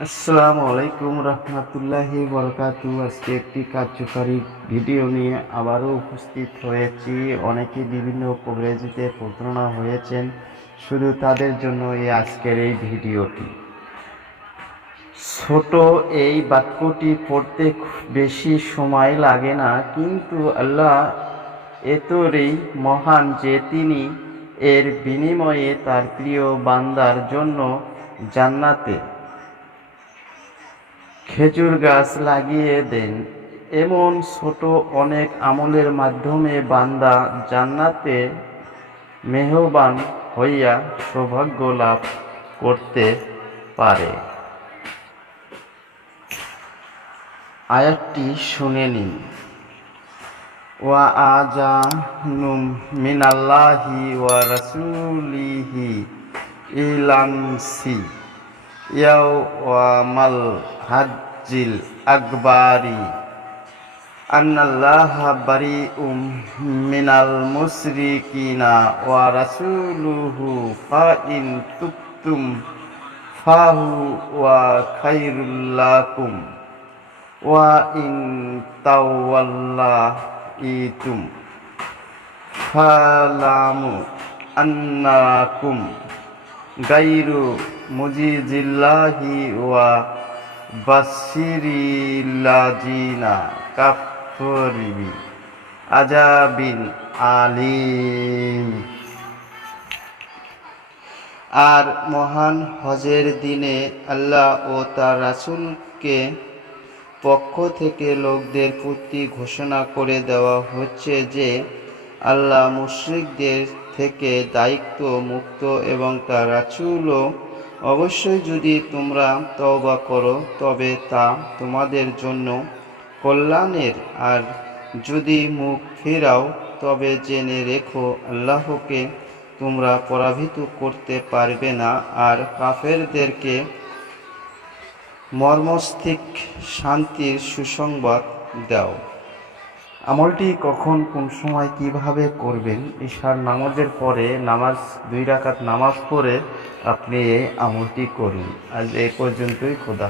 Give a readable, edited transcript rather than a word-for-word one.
আসসালামু আলাইকুম রহমতুল্লাহি বরকাতু। আজকে একটি কার্যকারী ভিডিও নিয়ে আবারও উপস্থিত হয়েছি। অনেকে বিভিন্ন কভারেজিতে প্রতারণা হয়েছেন, শুধু তাদের জন্য আজকের এই ভিডিওটি। ছোট এই বাক্যটি পড়তে বেশি সময় লাগে না, কিন্তু আল্লাহ এতই মহান যে তিনি এর বিনিময়ে তার প্রিয় বান্দার জন্য জান্নাতে খেজুর গাছ লাগিয়ে দেন। এমন ছোট অনেক আমলের মাধ্যমে বান্দা জান্নাতে মেহবান হইয়া সৌভাগ্য লাভ করতে পারে। আয়াতটি শুনে নিন। ওয়া আযানুম মিনাল্লাহি ওয়া রাসূলিহি ইলানসি ইয়াওমাল হাজ্জিল আকবারি আন্নাল্লাহা বারিউম মিনাল মুশরিকিনা ওয়া রাসূলুহু ফাইন তুবতুম ফাহুয়া খায়রুল লাকুম ওয়া ইন তাওয়াল্লাইতুম ফালামু আন্নাকুম গায়রু মুজিজিল্লাহি ওয়া বাশশিরিল্লাযিনা কাফারু আযাবিন আলীম। আর মহান হজের দিনে আল্লাহ ও তার রাসূলকে পক্ষ থেকে লোকদের প্রতি ঘোষণা করে দেওয়া হচ্ছে যে আল্লাহ মুশরিকদের থেকে দায়িত্ব মুক্ত এবং তার রাসূলও অবশ্যই যদি তোমরা তওবা করো তবে তা তোমাদের জন্য কল্যাণের, আর যদি মুখ ফেরাও তবে জেনে রেখো আল্লাহকে তোমরা পরাভূত করতে পারবে না। আর কাফেরদেরকে মর্মস্তিক শান্তির সুসংবাদ দাও। আমলটি কখন কোন সময় কিভাবে করবেন? ইশার নামাজের পরে 2 রাকাত নামাজ পড়ে আপনি এই আমলটি করুন। আজ এই পর্যন্তই। খোদা।